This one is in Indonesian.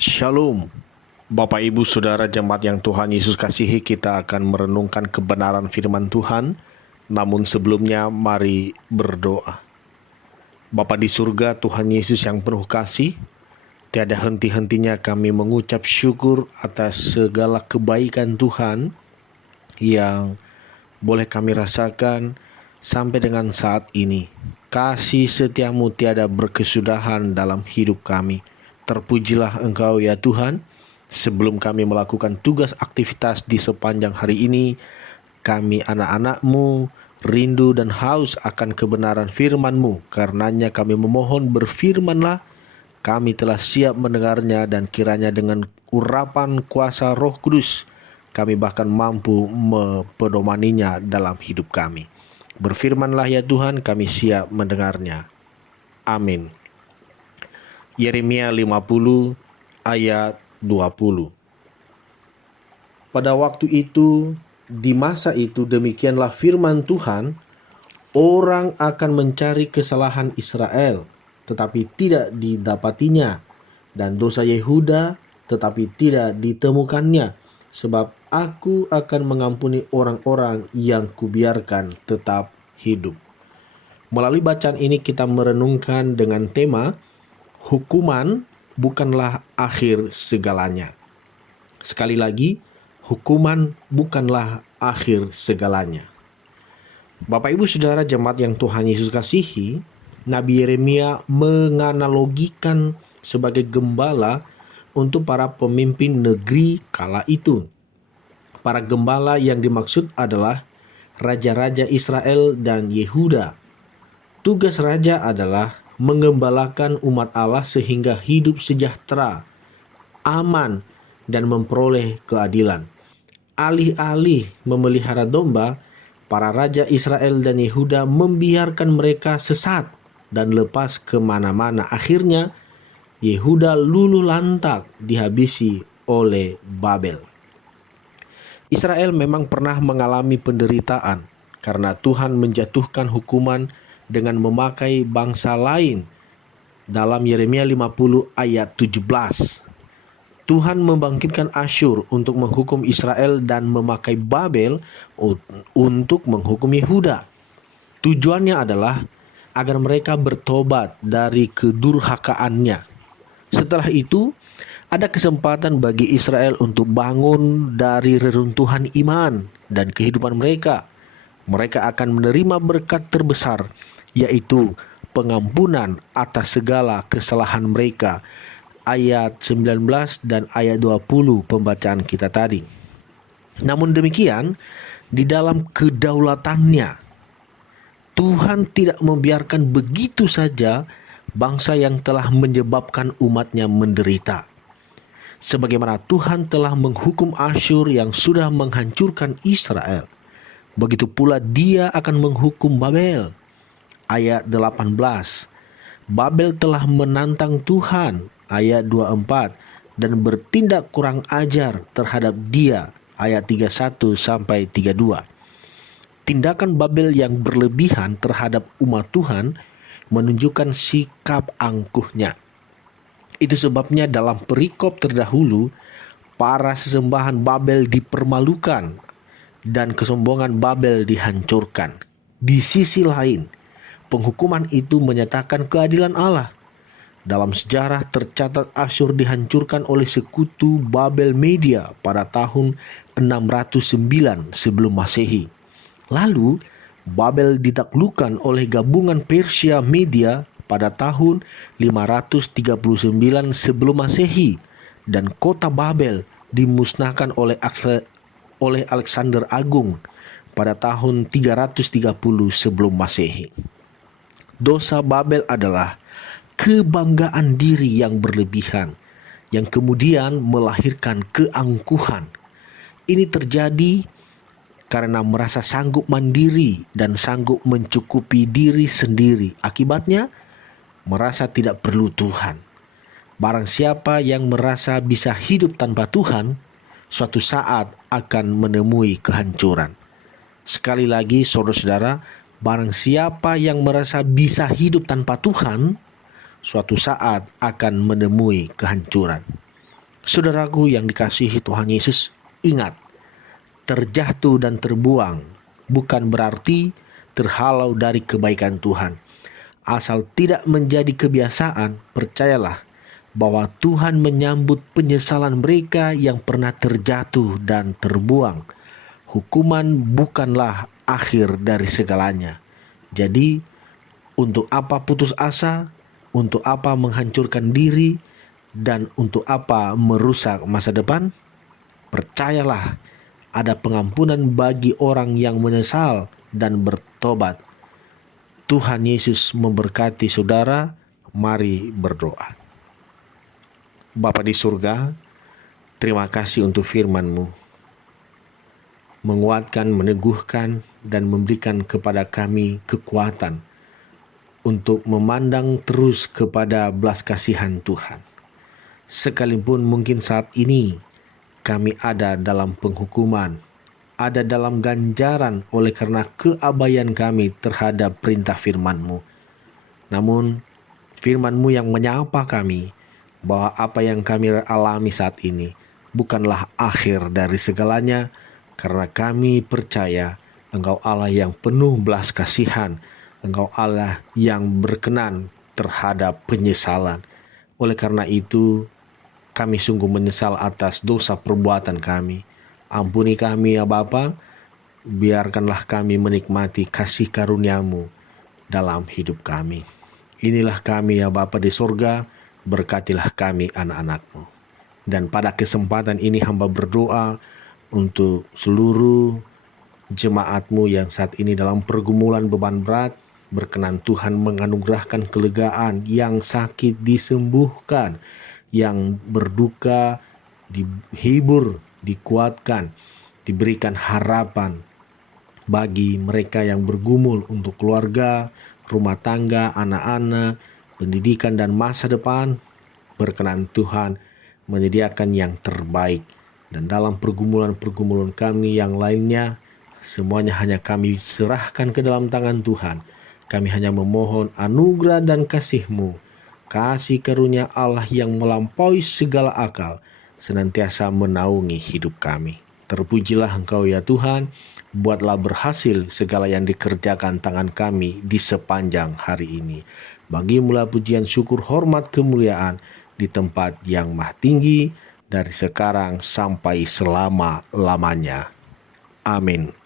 Shalom, Bapak Ibu Saudara jemaat yang Tuhan Yesus kasihi, kita akan merenungkan kebenaran firman Tuhan. Namun sebelumnya mari berdoa. Bapa di surga, Tuhan Yesus yang penuh kasih, tiada henti-hentinya kami mengucap syukur atas segala kebaikan Tuhan yang boleh kami rasakan sampai dengan saat ini. Kasih setiamu tiada berkesudahan dalam hidup kami. Terpujilah Engkau ya Tuhan. Sebelum kami melakukan tugas aktivitas di sepanjang hari ini, kami anak-anak-Mu rindu dan haus akan kebenaran firman-Mu. Karenanya kami memohon, berfirmanlah, kami telah siap mendengarnya, dan kiranya dengan urapan kuasa Roh Kudus kami bahkan mampu mempedomaninya dalam hidup kami. Berfirmanlah ya Tuhan, kami siap mendengarnya. Amin. Yeremia 50 ayat 20. Pada waktu itu, di masa itu, demikianlah firman Tuhan, orang akan mencari kesalahan Israel, tetapi tidak didapatinya, dan dosa Yehuda, tetapi tidak ditemukannya, sebab aku akan mengampuni orang-orang yang kubiarkan tetap hidup. Melalui bacaan ini kita merenungkan dengan tema, hukuman bukanlah akhir segalanya. Sekali lagi, hukuman bukanlah akhir segalanya. Bapak Ibu Saudara jemaat yang Tuhan Yesus kasihi, Nabi Yeremia menganalogikan sebagai gembala untuk para pemimpin negeri kala itu. Para gembala yang dimaksud adalah raja-raja Israel dan Yehuda. Tugas raja adalah mengembalakan umat Allah sehingga hidup sejahtera, aman, dan memperoleh keadilan. Alih-alih memelihara domba, para raja Israel dan Yehuda membiarkan mereka sesat dan lepas kemana-mana. Akhirnya, Yehuda luluh lantak dihabisi oleh Babel. Israel memang pernah mengalami penderitaan karena Tuhan menjatuhkan hukuman dengan memakai bangsa lain. Dalam Yeremia 50 ayat 17, Tuhan membangkitkan Asyur untuk menghukum Israel dan memakai Babel untuk menghukum Yehuda. Tujuannya adalah agar mereka bertobat dari kedurhakaannya. Setelah itu, ada kesempatan bagi Israel untuk bangun dari reruntuhan iman dan kehidupan mereka. Mereka akan menerima berkat terbesar, yaitu pengampunan atas segala kesalahan mereka. Ayat 19 dan ayat 20 pembacaan kita tadi. Namun demikian, di dalam kedaulatannya, Tuhan tidak membiarkan begitu saja bangsa yang telah menyebabkan umatnya menderita. Sebagaimana Tuhan telah menghukum Asyur yang sudah menghancurkan Israel, begitu pula Dia akan menghukum Babel. Ayat 18, Babel telah menantang Tuhan. Ayat 24, dan bertindak kurang ajar terhadap Dia. Ayat 31 sampai 32. Tindakan Babel yang berlebihan terhadap umat Tuhan menunjukkan sikap angkuhnya. Itu sebabnya dalam perikop terdahulu, para sesembahan Babel dipermalukan dan kesombongan Babel dihancurkan. Di sisi lain, penghukuman itu menyatakan keadilan Allah. Dalam sejarah tercatat Asyur dihancurkan oleh sekutu Babel Media pada tahun 609 sebelum Masehi. Lalu, Babel ditaklukkan oleh gabungan Persia Media pada tahun 539 sebelum Masehi, dan kota Babel dimusnahkan oleh Alexander Agung pada tahun 330 sebelum Masehi. Dosa Babel adalah kebanggaan diri yang berlebihan yang kemudian melahirkan keangkuhan. Ini terjadi karena merasa sanggup mandiri dan sanggup mencukupi diri sendiri. Akibatnya, merasa tidak perlu Tuhan. Barang siapa yang merasa bisa hidup tanpa Tuhan, suatu saat akan menemui kehancuran. Sekali lagi, saudara-saudara, barang siapa yang merasa bisa hidup tanpa Tuhan, suatu saat akan menemui kehancuran. Saudaraku yang dikasihi Tuhan Yesus, ingat, terjatuh dan terbuang bukan berarti terhalau dari kebaikan Tuhan. Asal tidak menjadi kebiasaan, percayalah bahwa Tuhan menyambut penyesalan mereka yang pernah terjatuh dan terbuang. Hukuman bukanlah akhir dari segalanya. Jadi, untuk apa putus asa? Untuk apa menghancurkan diri? Dan untuk apa merusak masa depan? Percayalah, ada pengampunan bagi orang yang menyesal dan bertobat. Tuhan Yesus memberkati saudara. Mari berdoa. Bapa di surga, terima kasih untuk firman-Mu. Menguatkan, meneguhkan, dan memberikan kepada kami kekuatan untuk memandang terus kepada belas kasihan Tuhan. Sekalipun mungkin saat ini kami ada dalam penghukuman, ada dalam ganjaran oleh karena keabaian kami terhadap perintah firman-Mu. Namun firman-Mu yang menyapa kami bahwa apa yang kami alami saat ini bukanlah akhir dari segalanya, karena kami percaya Engkau Allah yang penuh belas kasihan, Engkau Allah yang berkenan terhadap penyesalan. Oleh karena itu, kami sungguh menyesal atas dosa perbuatan kami. Ampuni kami ya Bapa, biarkanlah kami menikmati kasih karunia-Mu dalam hidup kami. Inilah kami ya Bapa di surga, berkatilah kami anak-anak-Mu. Dan pada kesempatan ini hamba berdoa untuk seluruh jemaat-Mu yang saat ini dalam pergumulan beban berat. Berkenan Tuhan menganugerahkan kelegaan, yang sakit disembuhkan, yang berduka dihibur, dikuatkan, diberikan harapan bagi mereka yang bergumul untuk keluarga, rumah tangga, anak-anak, pendidikan dan masa depan. Berkenan Tuhan menyediakan yang terbaik. Dan dalam pergumulan-pergumulan kami yang lainnya, semuanya hanya kami serahkan ke dalam tangan Tuhan. Kami hanya memohon anugerah dan kasih-Mu, kasih karunia Allah yang melampaui segala akal, senantiasa menaungi hidup kami. Terpujilah Engkau ya Tuhan, buatlah berhasil segala yang dikerjakan tangan kami di sepanjang hari ini. Bagi-Mu pujian, syukur, hormat, kemuliaan di tempat yang maha tinggi, dari sekarang sampai selama-lamanya. Amin.